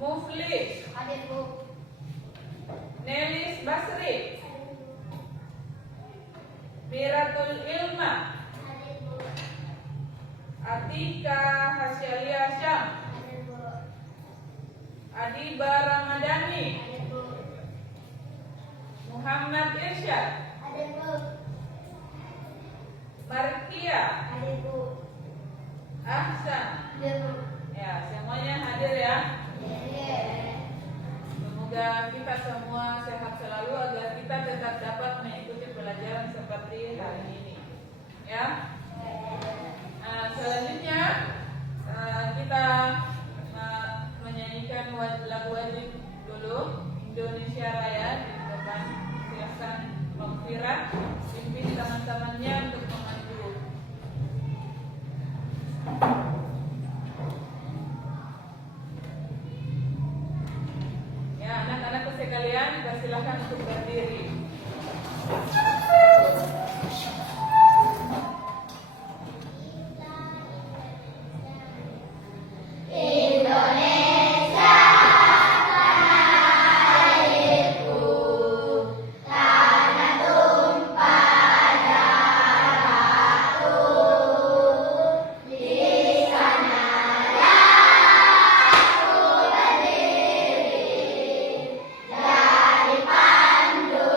Muflis. Hadir, Bu. Nelis Basri. Miratul Ilma. Hadir, Bu. Atika Hasyalia Syam. Hadir, Bu. Adiba Ramadhani. Hadir, Bu. Muhammad Irsyad. Hadir, Bu. Markia. Hadir, Bu. Ahsan. Hadir, Bu. Ya, semuanya hadir ya. Hadir. Semoga kita semua sehat selalu agar kita tetap dapat mengikuti pelajaran seperti hari ini. Ya. Nah, selanjutnya kita menyanyikan lagu wajib dulu, Indonesia Raya di depan. Silakan Maghfirah pimpin teman-temannya untuk memandu. Ya, anak-anakku sekalian, silakan untuk berdiri. Dari pandu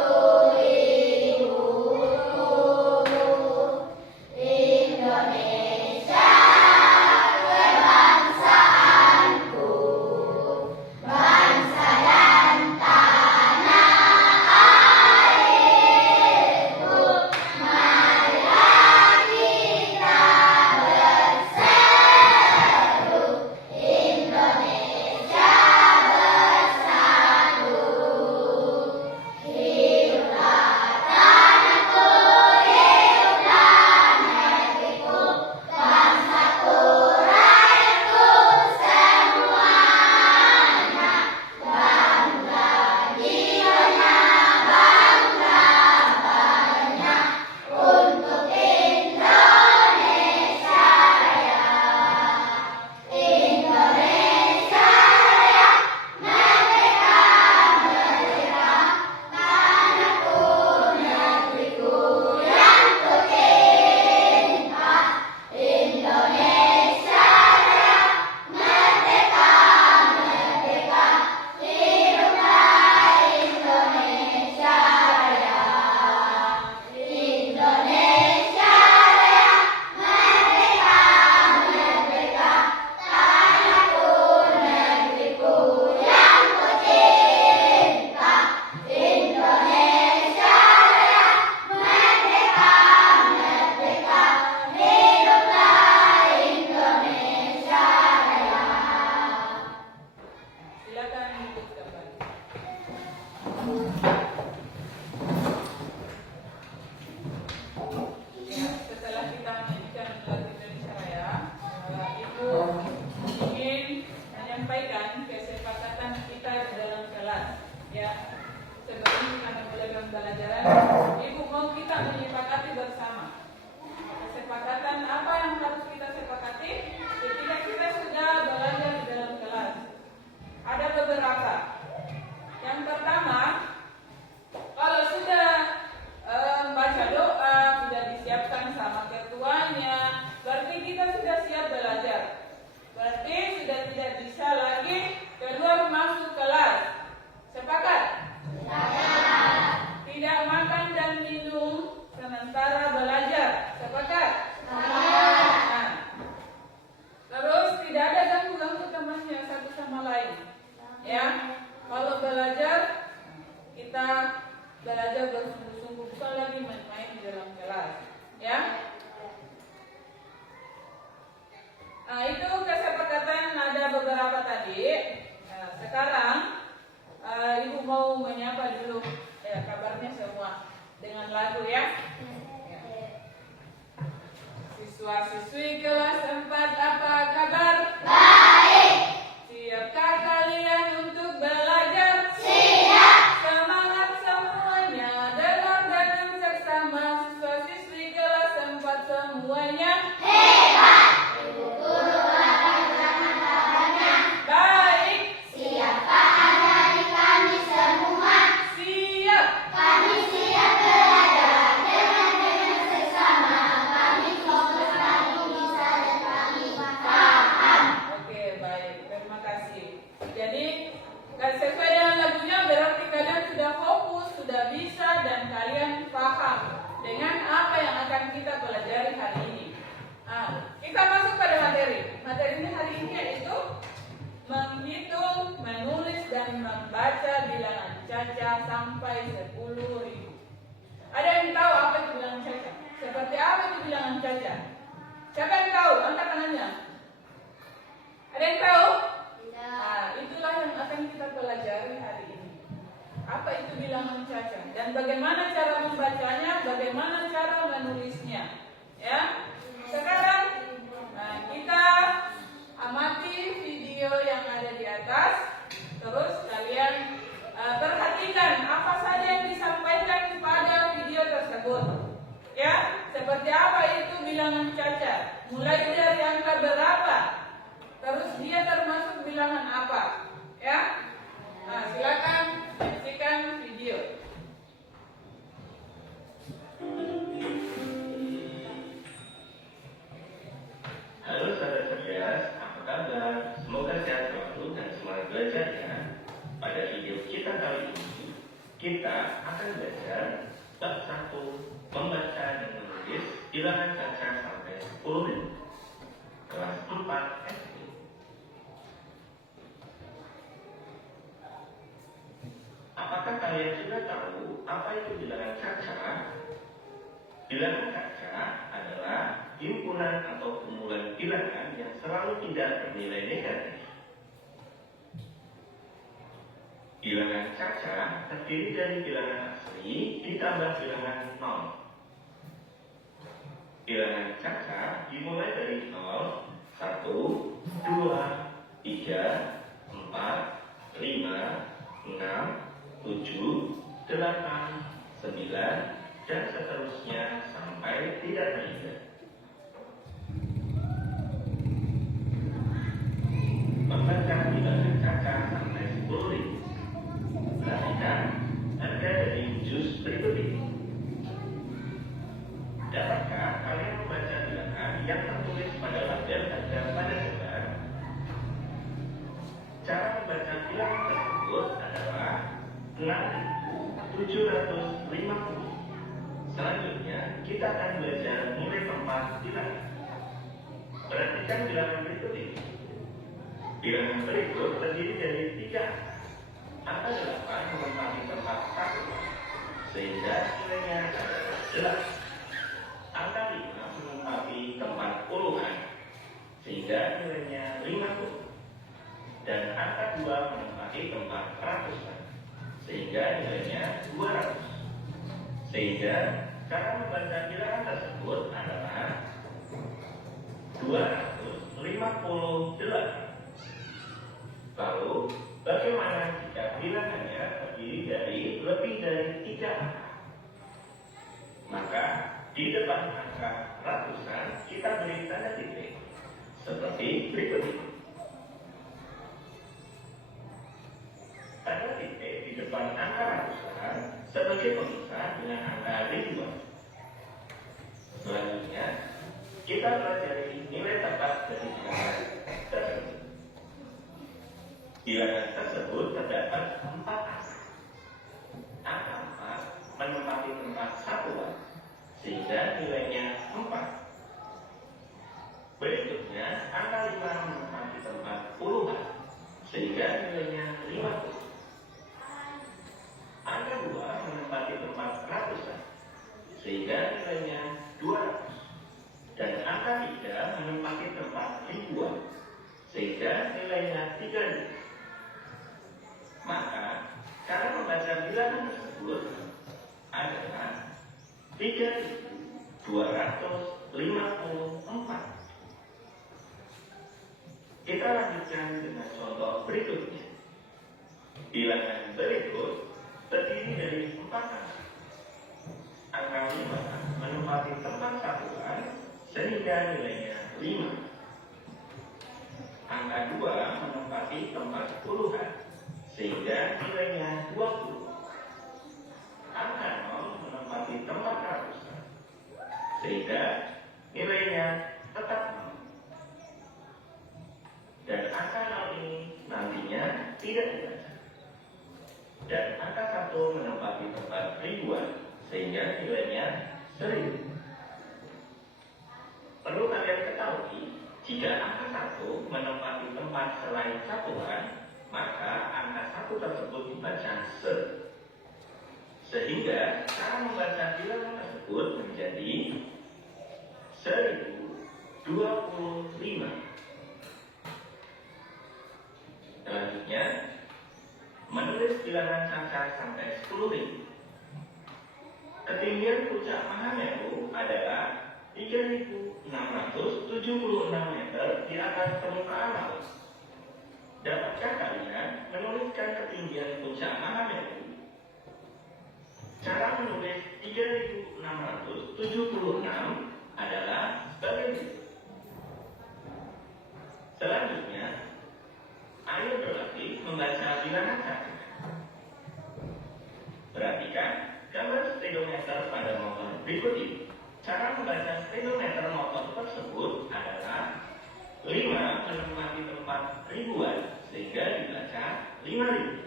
sampai 10.000. Ada yang tahu apa itu bilangan cacat? Seperti apa itu bilangan cacat? Siapa yang tahu? Angkat tangannya. Ada yang tahu? Nah, itulah yang akan kita pelajari hari ini. Apa itu bilangan cacat? Dan bagaimana cara membacanya? Bagaimana cara menulisnya? Ya. Sekarang, kita amati video yang ada di atas. Terus kalian perhatikan apa saja yang disampaikan pada video tersebut. Ya, seperti apa itu bilangan cacat? Mulai dari angka berapa? Terus dia termasuk bilangan apa? Ya. Nah, silakan saksikan video. Halo sahabat cerdas, apa kabar? Semoga sehat selalu dan semangat belajar ya. Pada video kita kali ini, kita akan belajar bab 1, membaca dan menulis bilangan cacat sampai 10.000, kelas 4 SD. Apakah kalian sudah tahu apa itu bilangan cacat? Bilangan cacat adalah himpunan atau kumpulan bilangan yang selalu tidak bernilai negatif. Bilangan cacat terdiri dari bilangan asli ditambah bilangan nol. Bilangan cacat dimulai dari 0, 1, 2, 3, 4, 5, 6, 7, 8, 9, dan seterusnya sampai tidak terhingga. Membaca bilangan cacat sampai 10.000. Perhatikan harga dari jus berikut ini. Dapatkah kalian membaca bilangan yang tertulis pada label harga pada sebar? Cara membaca bilangan tersebut adalah 6.750. Selanjutnya, kita akan belajar nilai tempat bilangan. Perhatikan bilangan berikut ini. Bilangan berikut terdiri dari 3 angka. Angka 8 menempati tempat 1, sehingga nilainya adalah 8. Angka 5 menempati tempat puluhan, sehingga nilainya 50. Dan angka 2 menempati tempat ratusan, sehingga nilainya 200. Sehingga cara membaca bilangan tersebut adalah 258. Lalu, bagaimana jika bilangannya terdiri dari lebih dari 3 angka? Maka, di depan angka ratusan, kita beri tanda titik, seperti berikut ini. Tanda titik di depan angka ratusan sebagai pemisah dengan angka ribuan. Selanjutnya, kita pelajari nilai tepat dari bilangan tersebut. Bilangan tersebut terdapat 4 angka. Angka 4 menempati tempat satuan, sehingga nilainya 4. Berikutnya, angka 5 menempati tempat puluhan, sehingga nilainya 50. Angka 2 menempati tempat ratusan, sehingga nilainya 200. Dan angka 3 menempati tempat ribuan, sehingga nilainya 3.000. Maka, cara membaca bilangan tersebut adalah 3.254. Kita lanjutkan dengan contoh berikutnya. Bilangan berikut terdiri dari 4 angka. Angka 5 menempati tempat satuan, sehingga nilainya 5. Angka 2 menempati tempat puluhan, sehingga nilainya 20. Angka 0 menempati tempat ratusan, sehingga nilainya tetap 0. Dan angka 0 ini nantinya tidak dibaca. Dan angka 1 menempati tempat ribuan, sehingga nilainya 1000. Perlu kalian ketahui, jika angka 1 menempati tempat selain satuan, maka angka 1 tersebut dibaca se. Sehingga cara membaca bilangan tersebut menjadi 1025. Selanjutnya, menulis bilangan cacat sampai 10.000. Ketinggian puncak Mahameru adalah 3.676 meter di atas permukaan laut. Dapatkah kalian menuliskan ketinggian puncak Mahameru? Cara menulis 3.676 adalah sebagai berikut. Selanjutnya, ayo berlatih membaca bilangan cacat. Perhatikan gambar speedometer pada motor berikut ini. Cara membaca speedometer motor tersebut adalah 5 menempati tempat ribuan sehingga dibaca 5.000.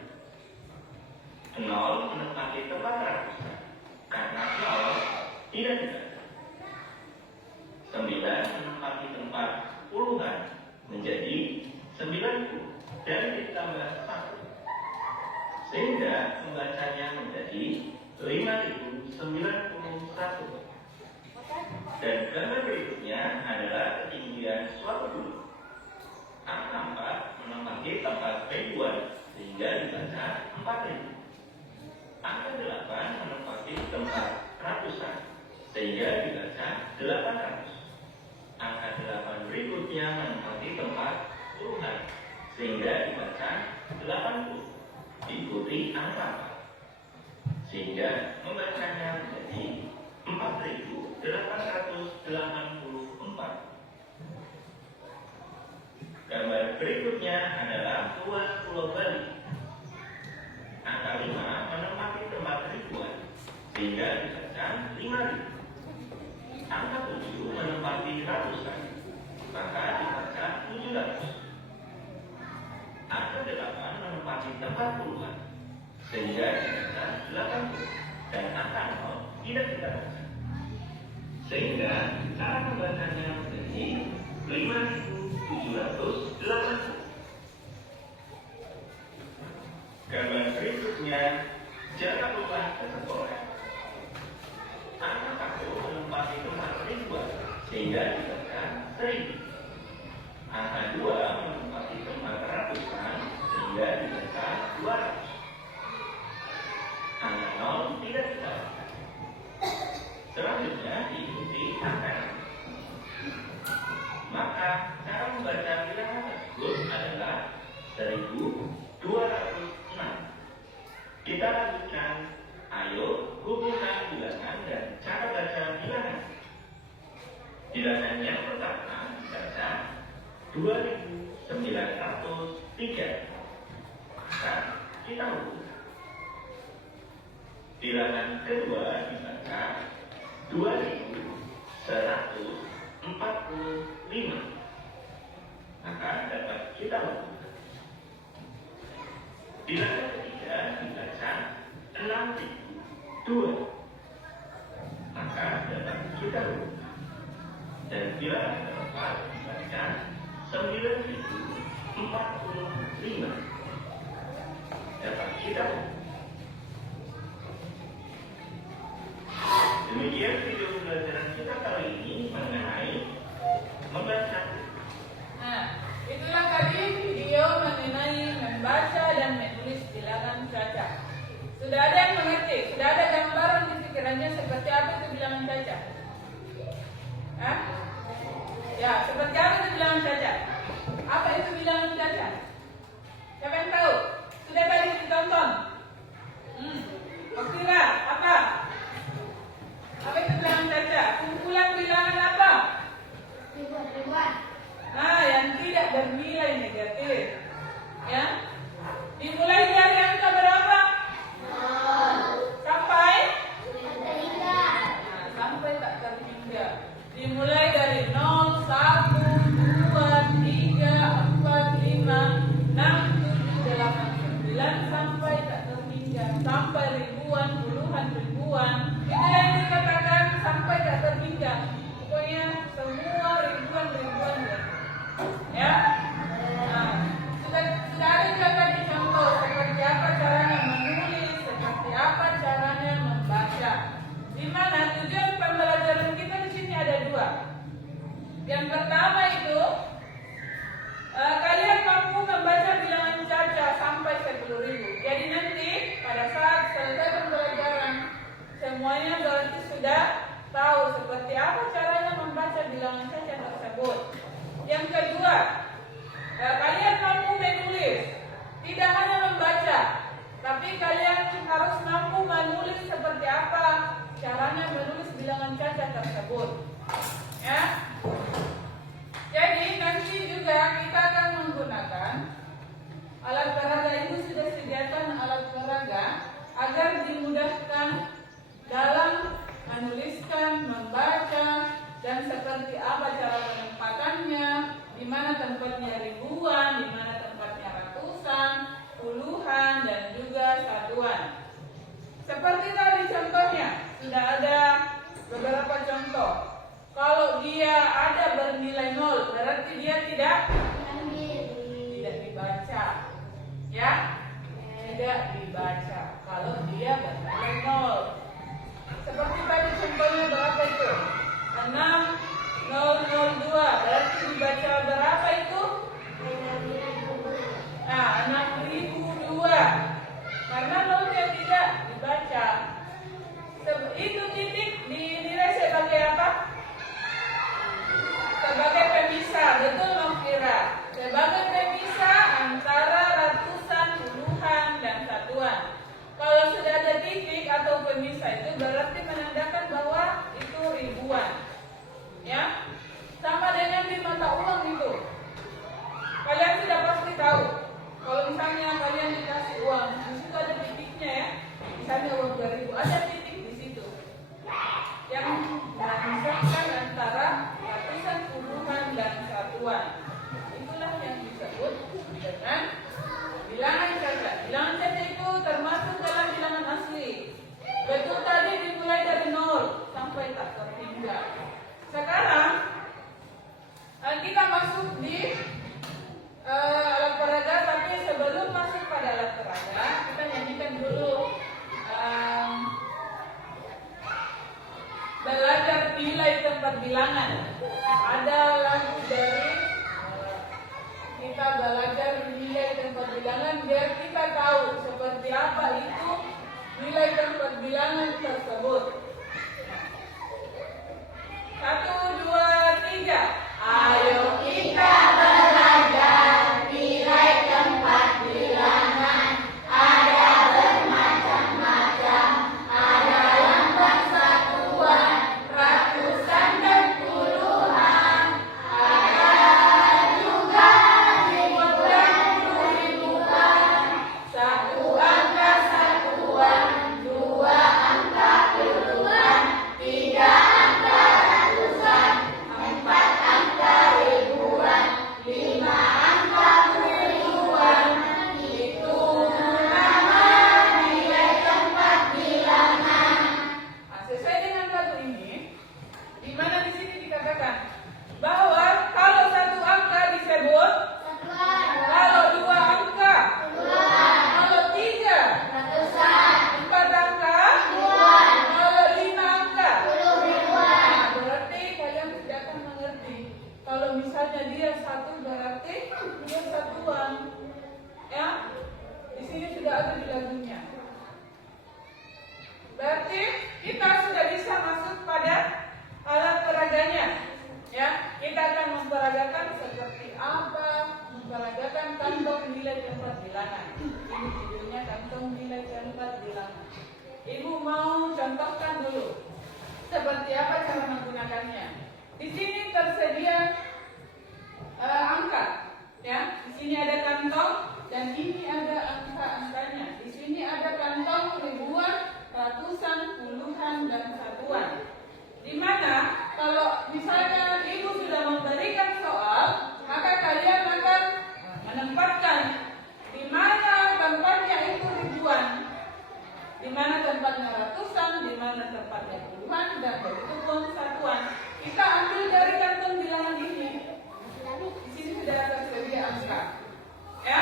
0 menempati tempat ratusan karena 0 tidak dibaca. 9 menempati tempat puluhan menjadi 90 dan ditambah 1 sehingga membacanya menjadi 5.091. Dan gambar berikutnya adalah ketinggian suatu gunung. Angka 4 menempati tempat ribuan sehingga dibaca 4.000. Angka 8 menempati tempat ratusan sehingga dibaca 800. Angka 8 berikutnya menempati tempat puluhan sehingga dibaca 80. Diikuti angka 4 sehingga membacanya menjadi 4.884. Gambar berikutnya adalah luas Pulau Bali. Angka 5 menempati tempat ribuan sehingga dibaca 5.000. Angka 7 menempati ratusan maka dibaca 700. Angka 8 menempati tempat puluhan sehingga dibaca 80 dan angka 0 tidak kita baca sehingga cara membacanya menjadi 5.780. Gambar berikutnya, jangan lupa ke sekolah. Angka 1 menempati tempat ribuan sehingga dibaca 1.000. Angka 2 menempati tempat ratusan sehingga dibaca 200. Angka 0 tidak kita baca. Selanjutnya diikuti angka 6. Maka cara membaca bilangan tersebut adalah 1.206. Kita lanjutkan. Ayo hubungkan bilangan dan cara baca bilangan. Bilangan yang pertama dibaca 2.903. Maka kita hubungkan. Bilangan kedua dibaca 2.145. Maka dapat kita hubungkan. Bilangan ketiga dibaca 6.002. Maka dapat kita hubungkan. Dan bilangan keempat dibaca 9.045. Dapat kita hubungkan. Demikian video pembelajaran kita kali ini mengenai membaca. Nah, itulah tadi video mengenai membaca dan menulis bilangan cacat. Sudah ada yang mengerti? Sudah ada gambaran di pikirannya seperti apa itu bilangan cacat? Hah? Ya, seperti apa itu bilangan cacat? Apa itu bilangan cacat? Siapa yang tahu? Sudah tadi ditonton? Maksudnya apa? Apa itu bilangan cacat? Kumpulan bilangan apa? Ribuan. Nah, yang tidak bernilai negatif. Ya. Dimulai dari angka berapa? Sampai? Nah, sampai tak terhingga. Dimulai dari 0, 1, 2, 3, 4, 5, 6, 7, 8, 9 sampai tak terhingga. Sampai ribuan, puluhan ribuan. Itu yang dikatakan sampai tak terhingga. Pokoknya semua ribuan ya. Nah, sudah ada juga tadi contoh seperti tempat bilangan biar kita tahu seperti apa itu nilai tempat bilangan tersebut. 1, 2, 3. Ayo kita belajar nilai tempat bilangan. Ada bermacam-macam, ada yang bersatuan, ratusan dan puluhan, ada juga ribuan, puluhan. Satu angka satuan, dua angka puluhan, tiga angka ratusan, empat angka ribuan, lima angka puluhan. Itu nama nilai tempat bilangan. Nah, sesuai dengan batu ini, di mana di sini dikatakan bahwa kalau satu angka disebut, kalau dua angka, kalau tiga, empat angka, kalau lima angka. Nah, berarti kalian tidak akan mengerti. Kalau misalnya dia satu berarti dia satuan. Ya, di sini sudah ada di lagunya. Berarti kita sudah bisa masuk pada alat peraganya. Ya, kita akan memperagakan seperti apa, memperagakan kantong nilai tempat bilangan. Ini judulnya kantong nilai tempat bilangan. Ibu mau contohkan dulu seperti apa cara menggunakannya. Di sini tersedia angka, ya. Di sini ada kantong dan ini ada angka-angkanya. Di sini ada kantong ribuan, ratusan, puluhan dan satuan. Di mana kalau misalnya ibu sudah memberikan soal, maka kalian akan menempatkan di mana tempatnya itu ribuan, di mana tempatnya ratusan, di mana tempatnya puluhan, dan begitu pun satuan. Kita ambil dari kantong bilangan ini. Di sini sudah tersedia angka. Ya,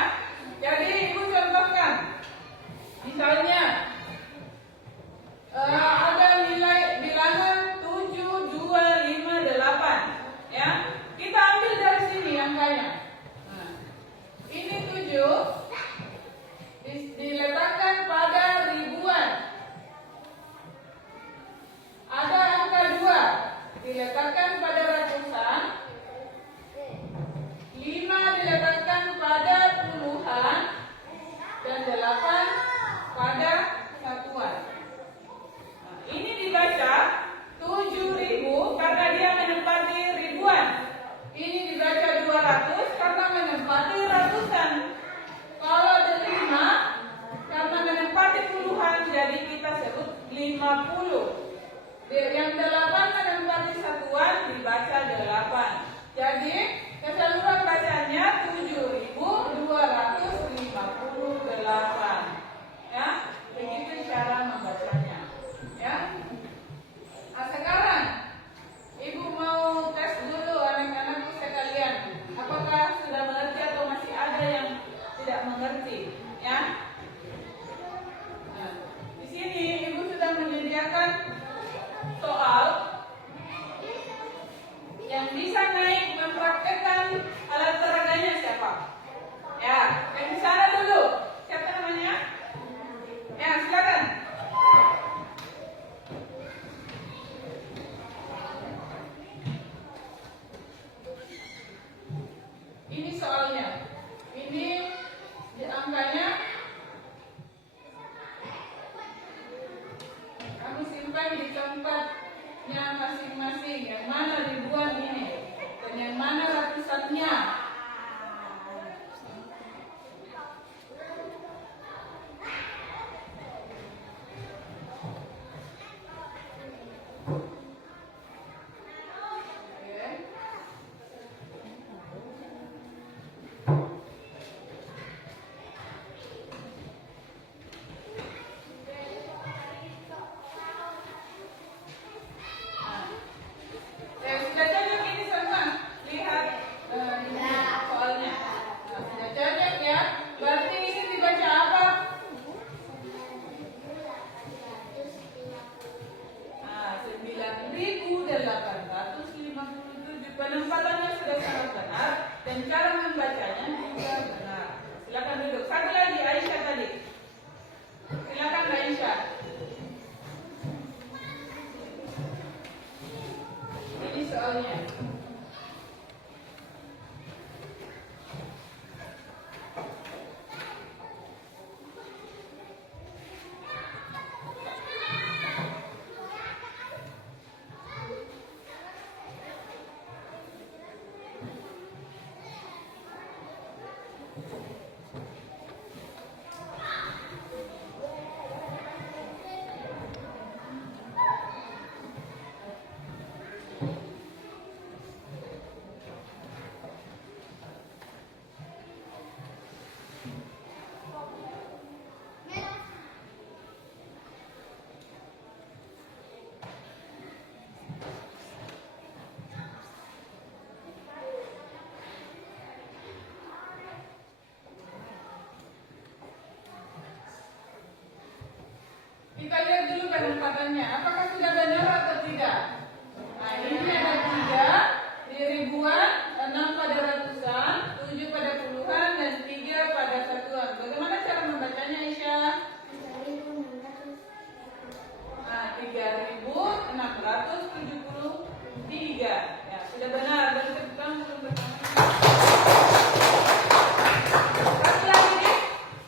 jadi ibu contohkan. Misalnya ada nilai bilangan 7, 2, 5, 8. Ya, kita ambil dari sini angkanya. Nah, ini 7 diletakkan pada ribuan. Ada angka 2 diletakkan pada ratusan. 5 diletakkan pada puluhan dan 8 pada satuan. Nah, ini dibaca 7.000 karena dia menempati ribuan. Ini dibaca 200 karena menempati ratusan. Kalau ada 5 karena menempati puluhan, jadi kita sebut 50. Yang 8 menempati satuan dibaca 8. Jadi keseluruhan bacanya 7.258. Ya, begitu cara membacanya. Ya. Nah, sekarang ibu mau tes dulu anak-anakku sekalian. Apakah sudah mengerti atau masih ada yang tidak mengerti? Ya. Nah, di sini ibu sudah menyediakan soal yang bisa naik mempraktekkan alat peraganya siapa? Ya, yang di sana dulu. Siapa namanya? Ya, silakan. Ini soalnya. Ini angkanya Kita lihat dulu penempatannya, apakah sudah benar atau tidak? Nah, ini ada 3 di ribuan, 6 pada ratusan, 7 pada puluhan, dan 3 pada satuan. Bagaimana cara membacanya, Aisyah? Nah, 3.673. Ya, sudah benar. Beri tepuk tangan belum pertama. Satu lagi nih,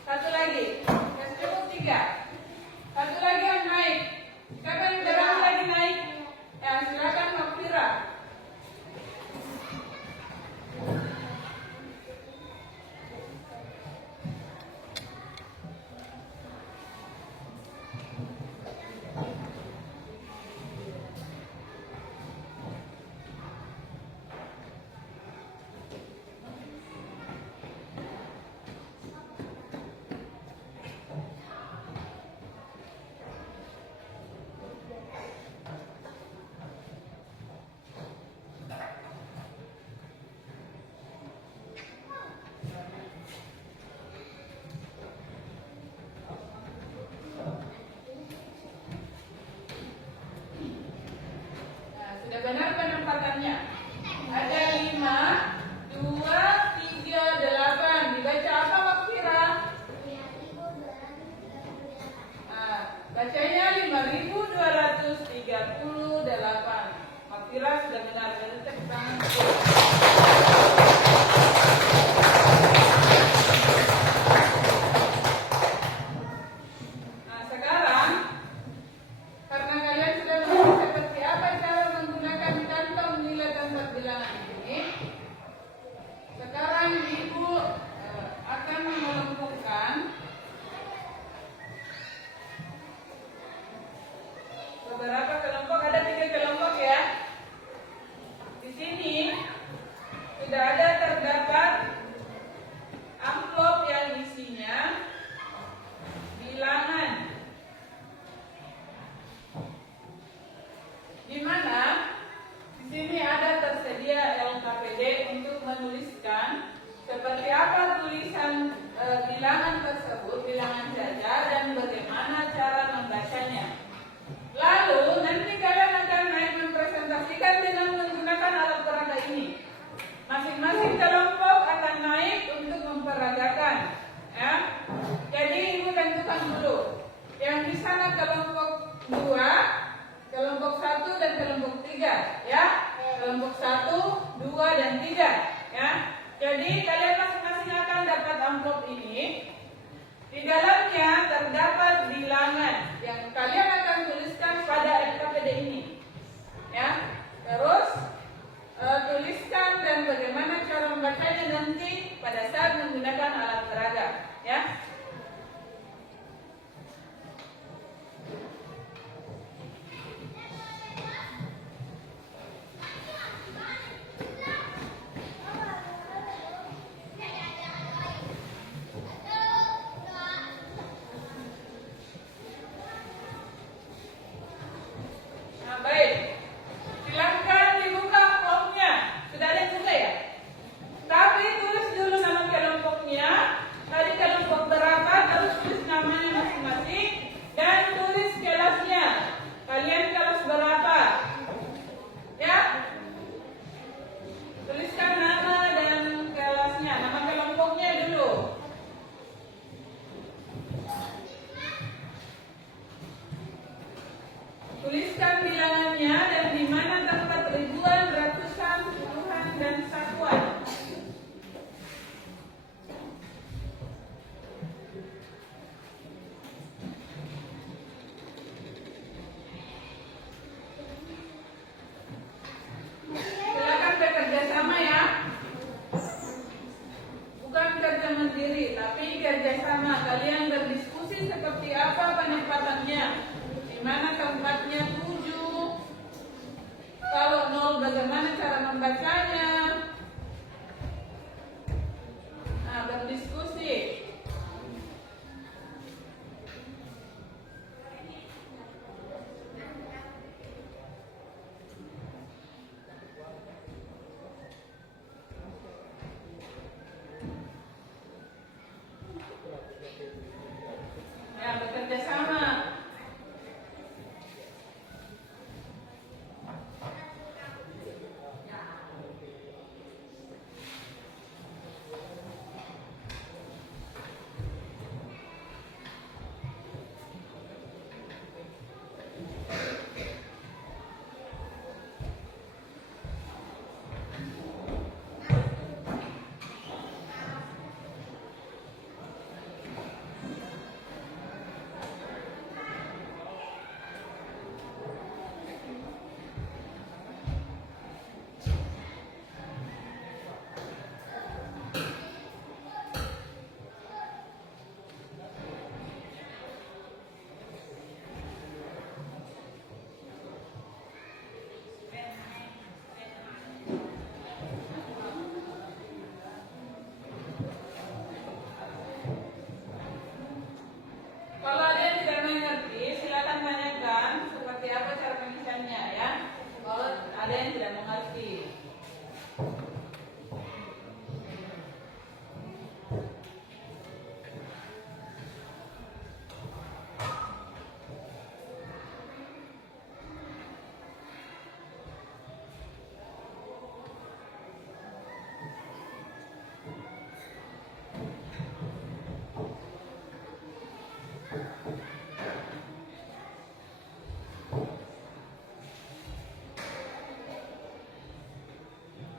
satu lagi. Ya, cukup 3. Satu lagi yang naik. Siapa yang berani lagi naik? Ya, silakan Makfira. Sudah benar penempatannya. Ada 5, 2, 3, 8. Dibaca apa, Makfira? Nah, bacanya 5.238. Makfira sudah benar. Beri tepuk tangan. Nah, sekarang karena kalian sudah mengerti seperti apa cara menggunakan kantong nilai tempat bilangan ini, sekarang Ibu akan mengelompokkan beberapa kelompok. Ada 3 kelompok ya. Di sini sudah ada terdapat amplop yang isinya bilangan, di mana di sini ada tersedia LKPD untuk menuliskan seperti apa tulisan bilangan tersebut, bilangan jajar, dan bagaimana cara membacanya. Lalu nanti kalian akan naik mempresentasikan dengan menggunakan alat peraga ini. Masing-masing kelompok akan naik untuk memperagakan. Ya. Jadi Ibu tentukan dulu. Yang di sana kelompok 2, kelompok 1 dan kelompok 3, ya. Kelompok 1, 2, dan 3, ya. Jadi kalian masing-masing akan dapat amplop ini. Di dalamnya terdapat bilangan yang kalian akan tuliskan pada LKPD ini, ya. Terus tuliskan dan bagaimana cara membacanya nanti pada saat menggunakan alat peraga, ya. Nah, baik. Silakan dibuka amplopnya. Sudah ada yang buka ya? Tapi tulis dulu nama kalian. sendiri, tapi kerjasama. Kalian berdiskusi seperti apa penempatannya. Di mana tempatnya 7. Kalau 0 bagaimana cara membacanya. Nah, berdiskusi. Ya, bekerja sama. Kalau ada yang tidak mengerti, silakan tanyakan seperti apa cara pengisiannya ya. Kalau ada yang tidak mengerti.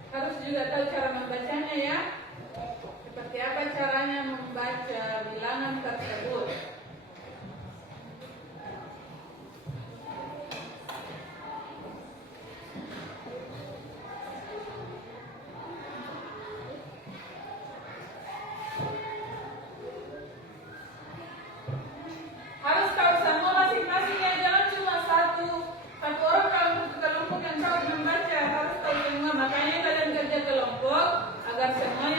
Harus juga tahu cara membacanya ya. Seperti apa caranya membaca bilangan tersebut. Harus tahu semua masing-masingnya, jangan cuma satu orang kelompok yang tahu membaca, harus tahu semua. Makanya kalian kerja kelompok agar semuanya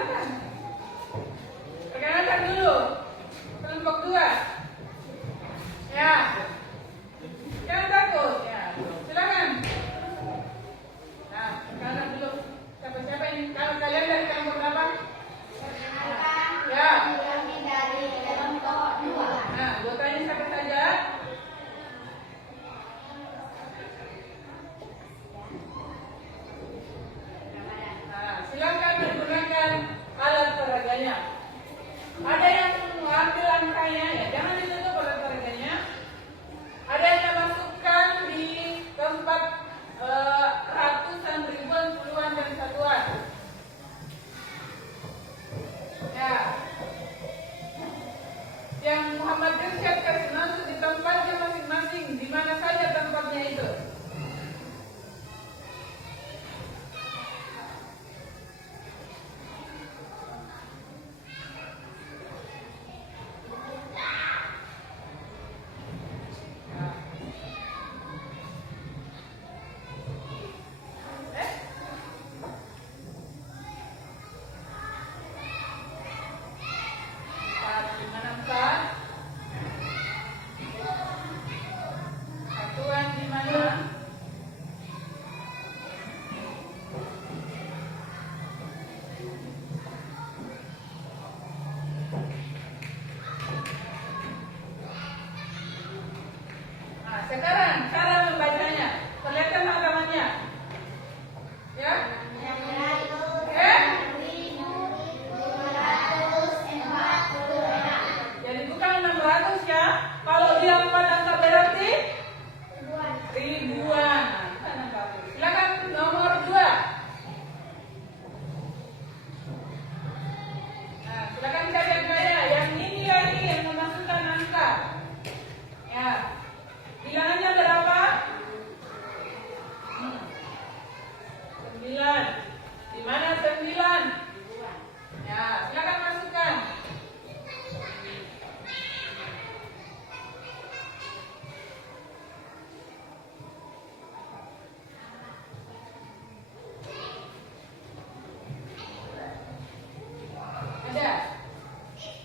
silakan. Perkenalkan dulu. Kelompok 2. Ya. Jangan takut. Ya. Silakan. Nah, perkenalkan dulu. Siapa-siapa ini? Kalau kalian dari kelompok berapa? Perkenalkan, Ya. kami dari kelompok 2. Nah, anggotanya siapa saja? Nah, silakan menggunakan alat peraganya. Ada yang mengambil angkanya, ya jangan ditutup alat peraganya. Ada yang masukkan di tempat ratusan, ribuan, puluhan, dan satuan. Ya. Yang Muhammad Irsyad kasih masuk di tempatnya masing-masing, di mana saja tempatnya itu. Satuan di mana? Nah, sekarang cara membacanya. Perlihatkan halamannya. Ya? Jadi bukan 600 ya. Kalau dia 4 angka berarti ribuan. Nah, bukan 600. Silakan nomor 2. Nah, silakan cari angkanya. Yang ini lagi yang memasukkan angka. Ya. Bilangannya berapa? 9. Di mana 9? Ya, silakan masukkan. Ada?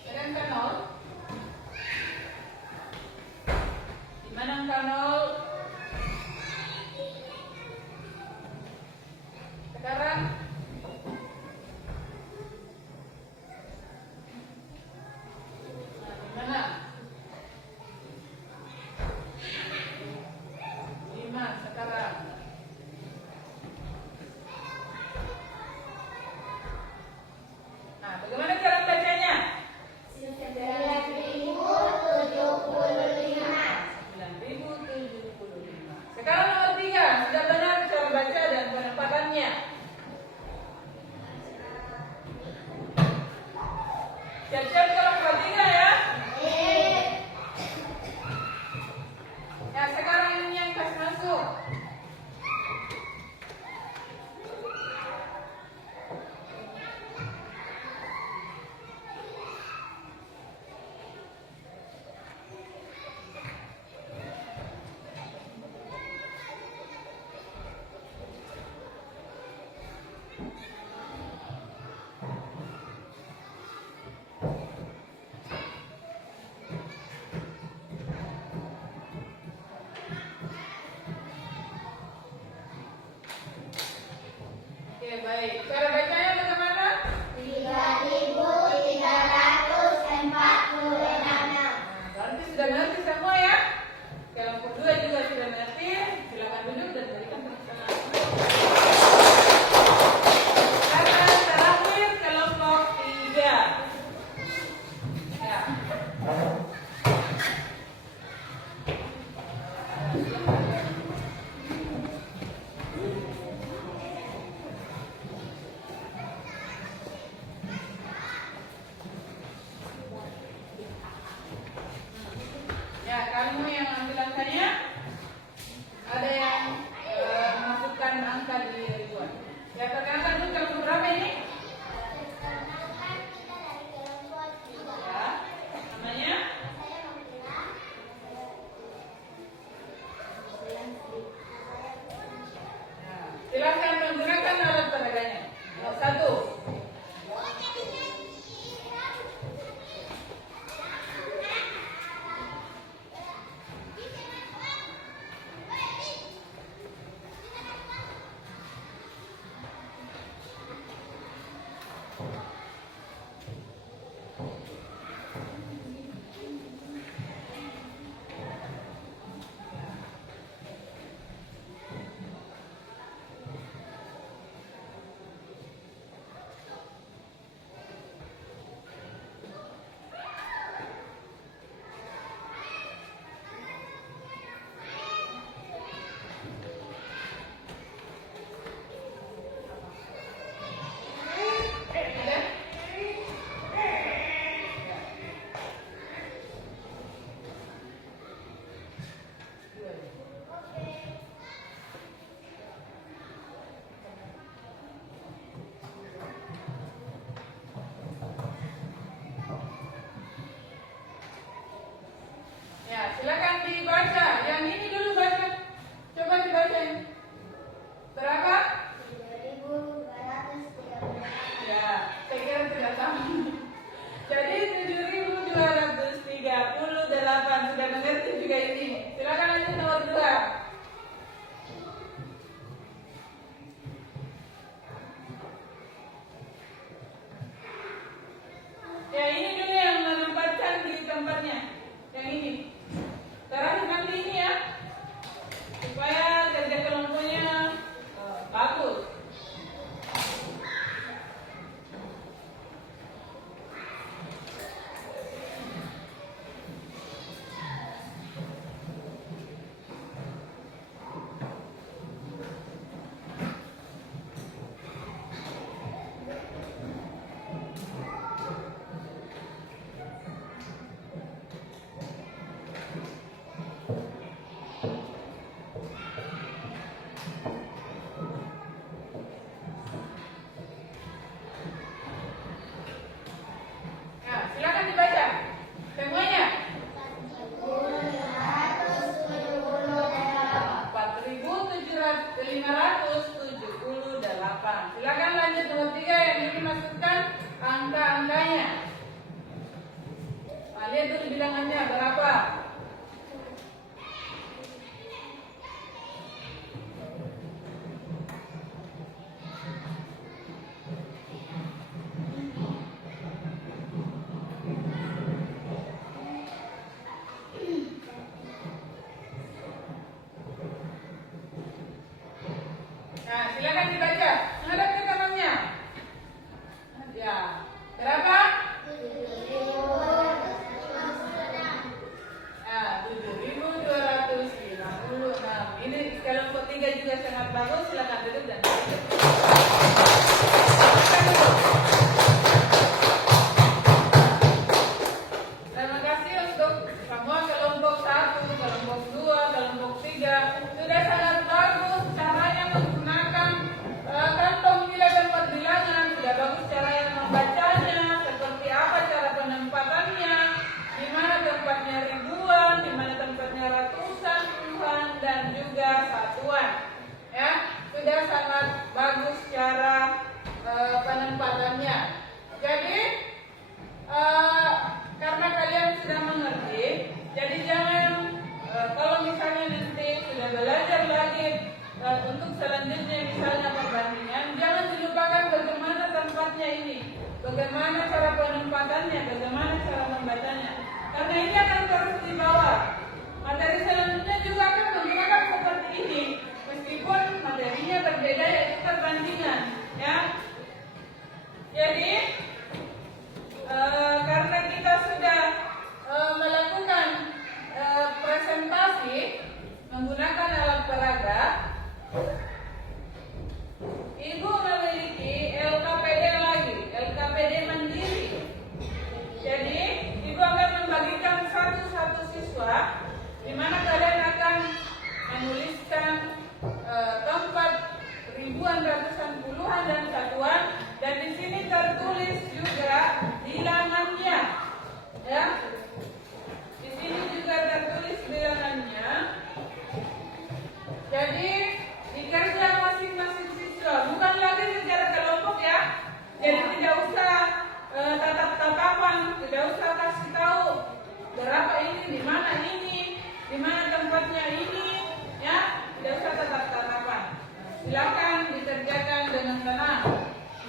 Ada angka 0? Di mana angka 0? Sekarang di mana? 5 sekarang. Nah, bagaimana cara bacanya? 9.075. Sekarang nomor 3. Sudah benar cara baca dan penempatannya. Siap-siap kelompok 3 ya. Ya, sekarang ini yang kasih masuk. Lihat dulu bilangannya berapa? Nah, silakan dibaca. Menghadap ke kanannya. Ya, berapa? 7.296. Ini kelompok 3 juga sangat bagus. Silakan duduk dan duduk. Terima kasih untuk semua kelompok 1, kelompok 2, kelompok 3. Sudah sangat bagus caranya menggunakan kantong nilai dan perbilangan. Sudah bagus cara yang membacanya, seperti apa cara penempatannya, di mana tempatnya ribuan, di mana tempatnya ratusan, puluhan, dan juga satuan. Ya, sudah sangat bagus cara penempatannya. Jadi karena kalian sudah mengerti, jadi jangan kalau misalnya nanti sudah belajar lagi untuk selanjutnya misalnya perbandingan, jangan dilupakan bagaimana tempatnya ini, bagaimana cara penempatannya, bagaimana cara membacanya. Karena ini akan terus dibawa. Materi selanjutnya juga akan menggunakan seperti ini, meskipun materinya berbeda yaitu perbandingan. Ya, jadi karena kita sudah melakukan presentasi menggunakan alat peraga, Ibu memiliki LKPD lagi, LKPD mandiri. Jadi Ibu akan membagikan satu-satu siswa, di mana kalian akan menuliskan tempat ribuan, ratusan, puluhan, dan satuan. Dan di sini tertulis juga bilangannya, ya. Di sini juga tertulis bilangannya. Jadi dikerja masing-masing siswa, bukan lagi secara kelompok ya. Jadi tidak usah tatap-tatapan, tidak usah kasih tahu berapa ini, di mana tempatnya ini, ya. Tidak usah tatap-tatapan. Silakan dikerjakan dengan tenang.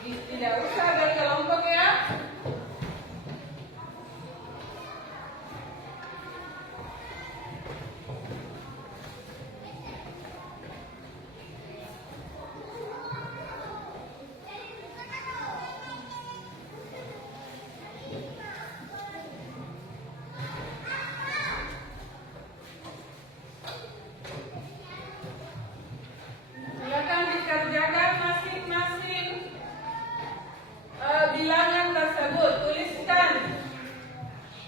Tidak usah dari kelompok ya. Silakan dikerjakan masing-masing bilangan tersebut. Tuliskan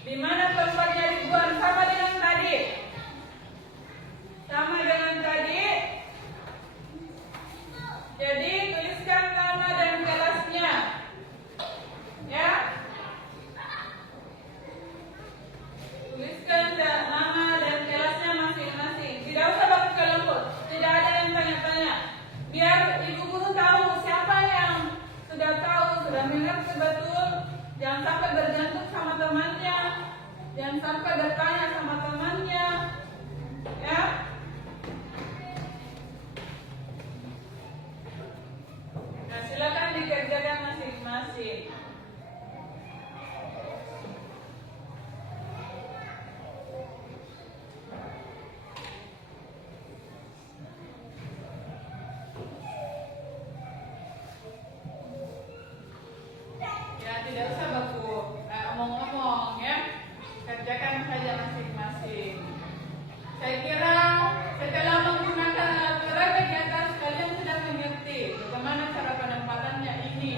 di mana tempatnya ribuan, sama dengan tadi. Jadi tuliskan nama dan kelasnya, ya. Tuliskan nama dan kelasnya masing-masing. Tidak usah pakai kelompok. Tidak ada yang tanya-tanya. Biar ibu guru tahu siapa yang sudah tahu, sudah mengerti betul. Jangan sampai bergantung sama temannya, jangan sampai bertanya sama temannya, ya. Nah, silakan dikerjakan masing-masing. Ya, tidak usah baku omong-omong ya. Kerjakan saja masing-masing. Saya kira setelah menggunakan alat peraga di atas, kalian sudah mengerti bagaimana cara penempatannya ini.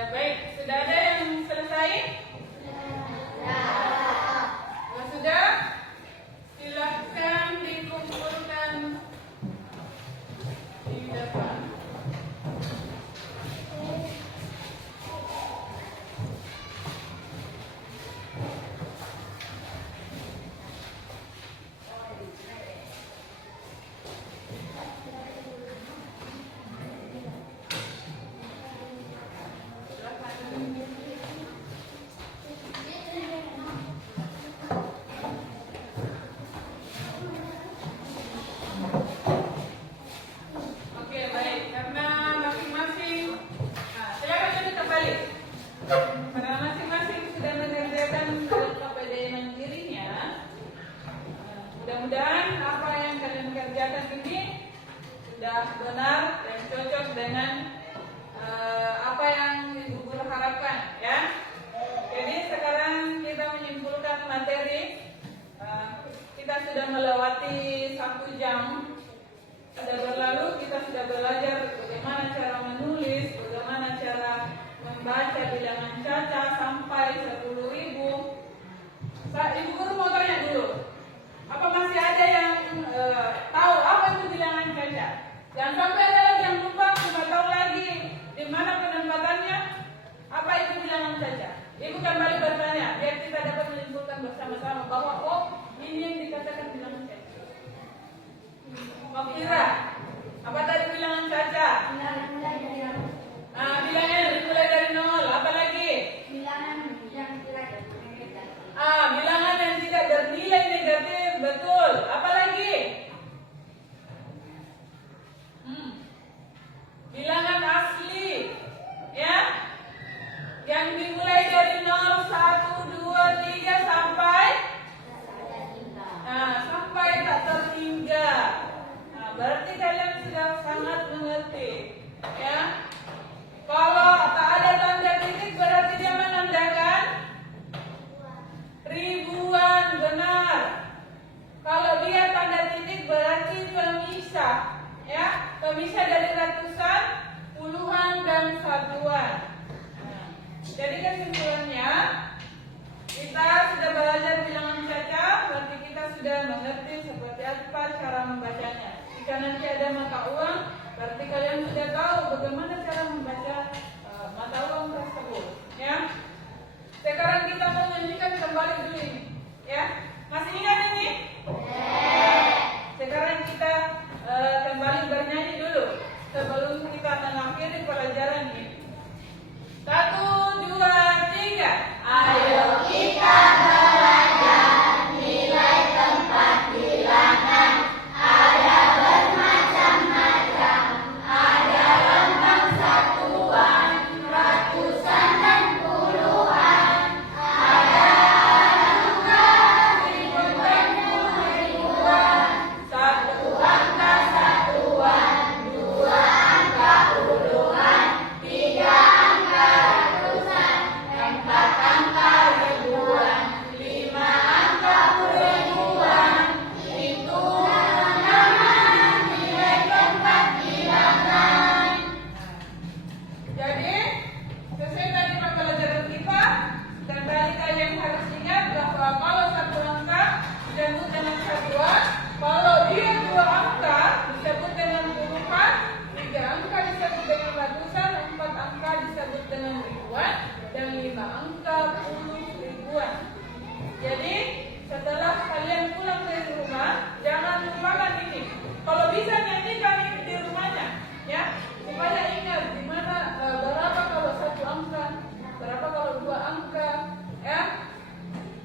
Ya baik, sudah ada yang selesai? Kalau sudah, silakan dikumpulkan di depan. Oke, baik. Karena masing-masing, silakan duduk kembali. Karena masing-masing sudah mengerjakan kepedean dirinya, mudah-mudahan apa yang kalian kerjakan ini sudah benar dan cocok dengan apa yang Ibu Guru harapkan, ya. Jadi sekarang kita menyimpulkan materi. Kita sudah melewati 1 jam. Sudah berlalu, kita sudah belajar bagaimana cara menulis, bagaimana cara membaca bilangan caca sampai 10.000. Ibu Guru mau tanya dulu, apa masih ada yang tahu apa itu bilangan caca? Jangan sampai ada lagi yang lupa, nggak tahu lagi di mana penempatannya. Apa itu bilangan caca? Ibu kembali bertanya, biar kita dapat menyimpulkan bersama-sama bahwa ini yang dikatakan bilangan caca. Kira apa tadi bilangan caca? Bilangan dimulai dari 0. Apa lagi? Bilangan yang tidak bernilai negatif, betul. Apa lagi? Bilangan asli, ya, yang dimulai dari 0, 1, 2, 3 sampai tak terhingga. Berarti kalian sudah sangat mengerti, ya. Kalau tak ada tanda titik berarti dia menandakan ribuan, benar. Kalau dia tanda titik berarti pemisah, ya. Pemisah dari ratusan, puluhan, dan satuan. Jadi kesimpulannya, kita sudah belajar bilangan caca, berarti kita sudah mengerti seperti apa cara membacanya. Jika nanti ada mata uang, berarti kalian sudah tahu bagaimana cara membaca mata uang tersebut, ya. Sekarang kita mau menyanyikan kembali dulu ini, ya. Masih ingat ini? Sekarang kita kembali bernyanyi dulu sebelum kita mengakhiri pelajaran ini. 1, 2, 3. Ayo kita belajar nilai tempat bilangan. Ada bermacam-macam, ada lambang satuan, ratusan dan puluhan, ada angka ribuan dan ribuan, 1 angka satuan, 2 angka puluhan, 3 angka ratusan, 4 angka ribuan, 5 angka ribuan. Itu namanya nilai tempat bilangan. Jadi, sesuai tadi pembelajaran kita, kembali kalian harus ingat bahwa kalau 1 angka disebut dengan satuan, kalau dia 2 angka disebut dengan puluhan, 3 angka disebut dengan ratusan, 4 angka disebut dengan ribuan, dan 5 angka puluh ribuan. Jadi setelah kalian pulang dari rumah, jangan lupakan ini. Kalau bisa nyanyikan ini di rumahnya, ya, supaya ingat di mana berapa kalau 1 angka, berapa kalau 2 angka, ya.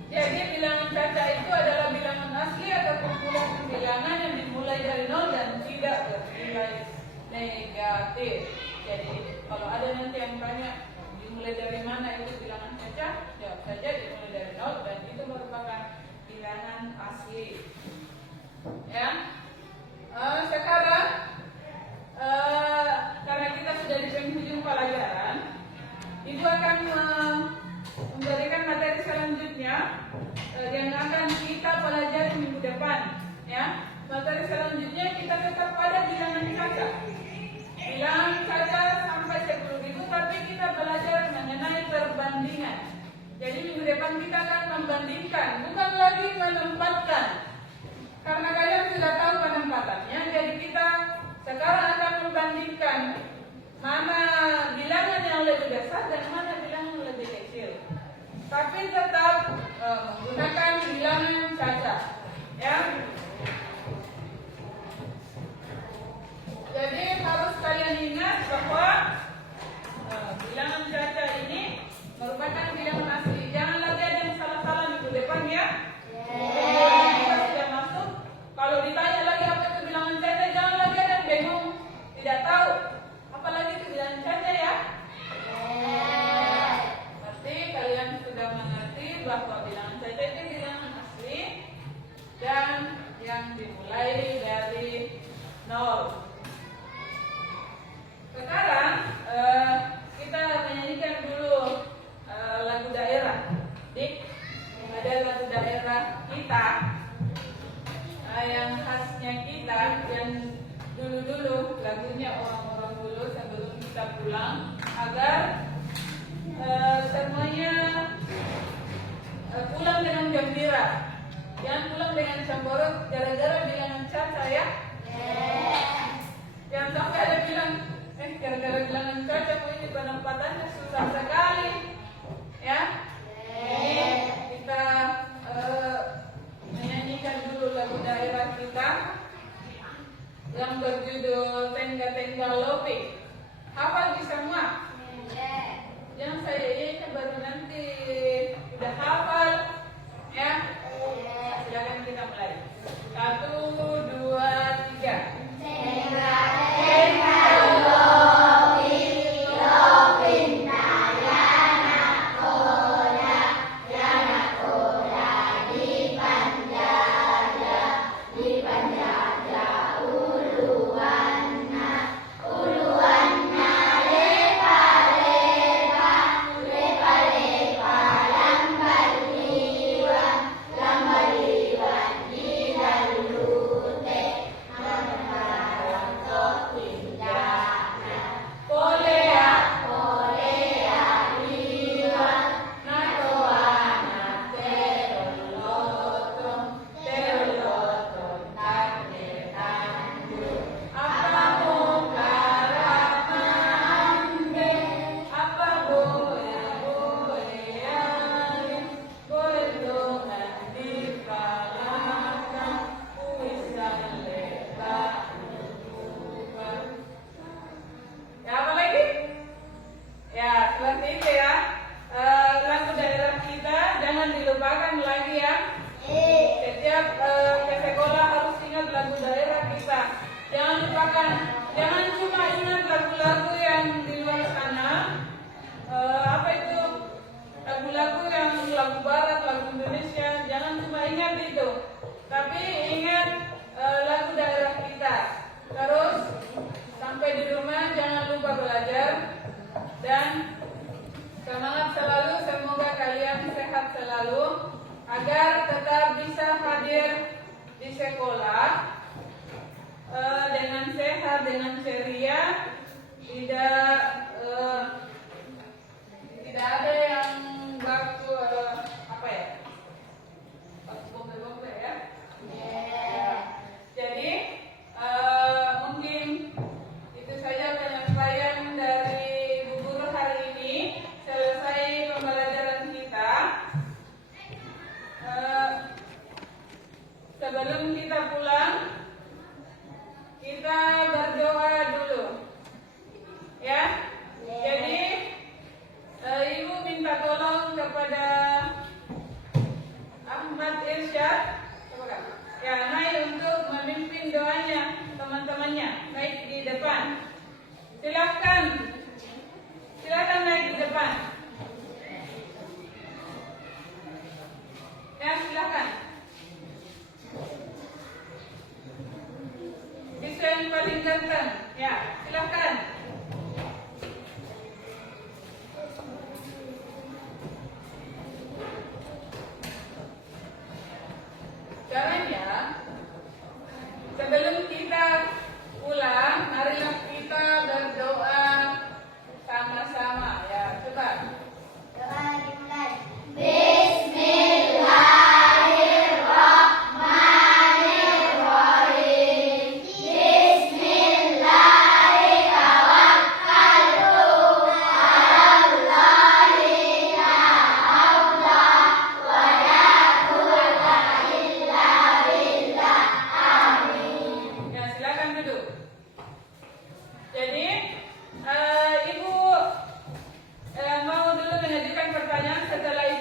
Jadi bilangan caca itu adalah bilangan asli atau kumpulan bilangan yang dimulai dari 0 dan tidak bernilai negatif. Jadi kalau ada nanti yang tanya dimulai dari mana itu bilangan caca, jawab saja dimulai dari 0 dan itu merupakan bilangan asli, ya. Sekarang karena kita sudah di penghujung pelajaran, Ibu akan memberikan materi selanjutnya yang akan kita pelajari minggu depan, ya. Materi selanjutnya kita tetap pada bilangan caca. Bilangan caca sampai 10.000, tapi kita belajar depan kita akan membandingkan, bukan lagi menempatkan. Karena kalian sudah tahu penempatannya, jadi kita sekarang akan membandingkan mana bilangan yang lebih besar dan mana bilangan yang lebih kecil. Tapi tetap menggunakan bilangan caca, ya. Jadi harus kalian ingat bahwa bilangan caca ini merupakan bilangan asli. Jangan lagi ada yang salah-salah di depan, ya. Kita sudah masuk. Kalau ditanya lagi apa itu bilangan caca, jangan lagi ada yang bingung, tidak tahu. Apalagi itu bilangan caca, ya. Pasti kalian sudah mengerti bahwa bilangan caca itu bilangan asli dan yang dimulai dari 0. Sekarang kita menyanyikan dulu lagu daerah. Dik, ada lagu daerah kita yang khasnya kita, yang dulu-dulu lagunya orang-orang dulu sebelum kita pulang, agar semuanya pulang dengan gembira. Jangan pulang dengan cemborok gara-gara bilangan caca, ya. Jangan sampai ada bilang, gara-gara bilangan caca ini penempatannya susah sekali, ya. Kita menyanyikan dulu lagu daerah kita yang berjudul Tengga-Tengga Lopi. Hafal di semua? Yang saya ini baru nanti udah hafal, ya. Silakan kita mulai. 1, 2, 3. Tengga-tengga lopi, lopi yana koda, yana koda di panjada uluanna, uluanna lepa-lepa, lepa-lepa lambat liwan, lambat liwan di dalute, mantarang topinjana, polea, polea liwan, natoana terolotong, terolotong tande tandu, apa karamambe, apa boya-boyari, boyongan di palaka, uisan leba lupa. Ya, apa lagi? Ya, seperti itu, ya. Lagu daerah kita jangan dilupakan lagi, ya. Setiap ke sekolah harus ingat lagu daerah kita. Jangan lupakan. Jangan cuma ingat lagu-lagu yang di luar sana. Apa itu? Lagu-lagu yang lagu barat, lagu Indonesia. Jangan cuma ingat itu. Tapi ingat lagu daerah kita. Terus sampai di rumah jangan lupa belajar dan semangat selalu. Semoga kalian sehat selalu agar tetap bisa hadir di sekolah dengan sehat, dengan ceria, tidak ada yang baku apa ya? Baku bombe-bombe, ya. Jadi mungkin itu saja penyampaian dari Bu Guru hari ini. Selesai pembelajaran kita. Sebelum kita pulang, kita berdoa dulu, ya. Jadi mengajukan pertanyaan, setelah